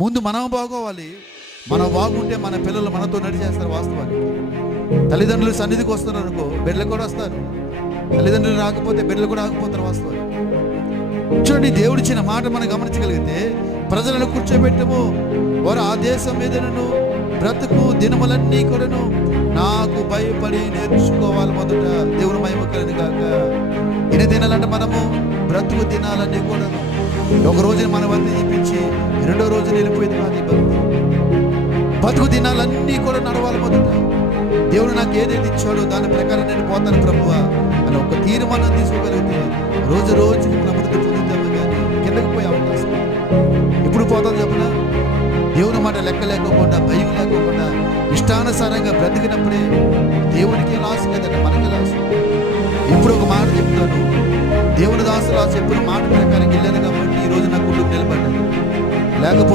ముందు మనం బాగోవాలి. మనం బాగుంటే మన పిల్లలు మనతో నడిచేస్తారు. వాస్తవానికి తల్లిదండ్రులు సన్నిధికి వస్తున్నారు అనుకో, బిడ్డలు కూడా వస్తారు. తల్లిదండ్రులు రాకపోతే బిడ్డలు కూడా రాకపోతారు. వాస్తవానికి చూడండి, దేవుడిచ్చిన మాట మనం గమనించగలిగితే, ప్రజలను కూర్చోబెట్టము, వారు ఆ దేశం మీదను బ్రతుకు దినములన్నీ కూడాను నాకు భయపడి నేర్చుకోవాలి. మొదట దేవుని మహిమ కలుగును గాక. ఎన్ని దినాలంటే మనము బ్రతుకు దినాలన్నీ కూడాను ఒక రోజున మన వద్ద చూపించి రెండో రోజున వెళ్ళిపోయింది కాదు. ఈ బతుకు దినాలన్నీ కూడా నడవాలి. మొదట దేవుడు నాకు ఏదైతే ఇచ్చాడో దాని ప్రకారం నేను పోతాను ప్రభువా అని ఒక తీర్మానం తీసుకోగలిగితే రోజు రోజుకి మన అభివృద్ధి పొందుతాము. కానీ కిందకి పోయే అవకాశం ఎప్పుడు పోతాం చెప్పిన, దేవుని మాట లెక్క లేకోకుండా, భయం లేకోకుండా ఇష్టానుసారంగా బ్రతికినప్పుడే దేవునికి లాస్ కదండి, మనకి లాస్. ఇప్పుడు ఒక మాట చెప్తాను, దేవుని దాసులు చెప్పిన మాట ప్రకారం వెళ్ళాను కాబట్టి ఈరోజు నా కుటుంబం నిలబడ్డాను. లేకపోతే